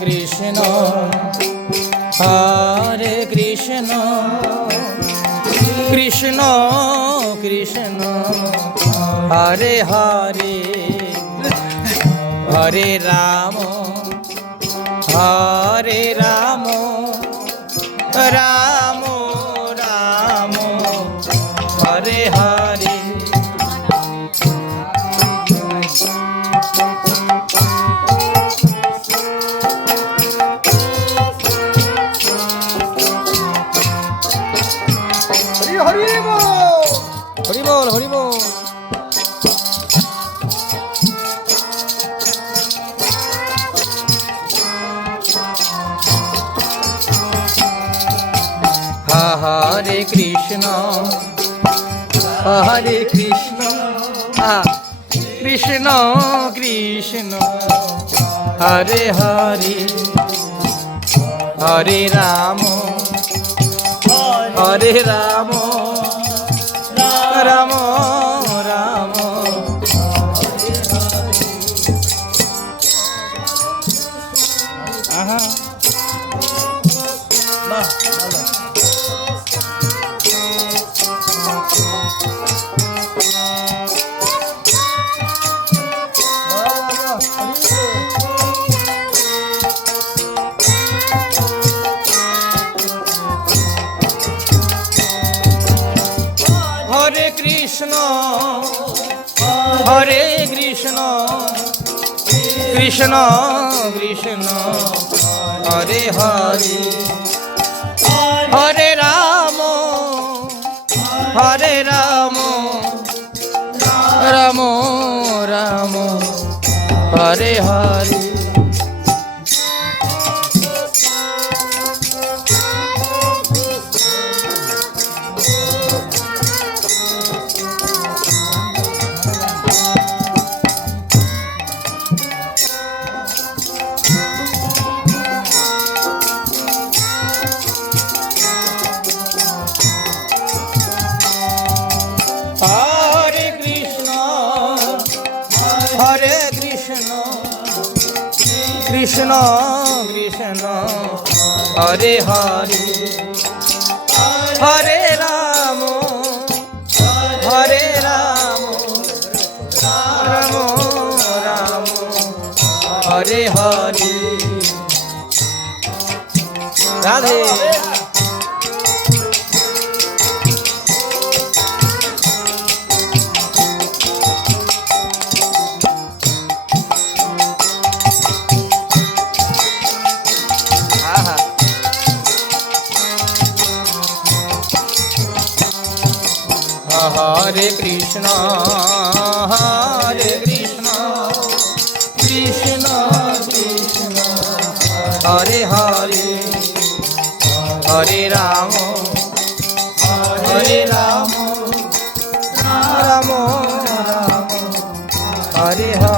কৃষ্ণ হরে কৃষ্ণ কৃষ্ণ কৃষ্ণ হরে হরে হরে রাম হরে রাম রাম রাম হরে হরে হরি বল হরি বল। হরে কৃষ্ণ হরে কৃষ্ণ কৃষ্ণ কৃষ্ণ হরে হরে হরে রাম হরে রাম রাম রাম আহা বাহ ভালো। হরে কৃষ্ণ হরে কৃষ্ণ কৃষ্ণ কৃষ্ণ হরে হরে হরে রাম হরে রাম রাম রাম হরে হরে হরে কৃষ্ণ হরে কৃষ্ণ কৃষ্ণ কৃষ্ণ হরে হরে হরে রাম হরে রাম রাম রাম হরে হরে রাধে হরে কৃষ্ণ কৃষ্ণ কৃষ্ণ হরে হরে হরে রাম রাম রাম হরে হরে।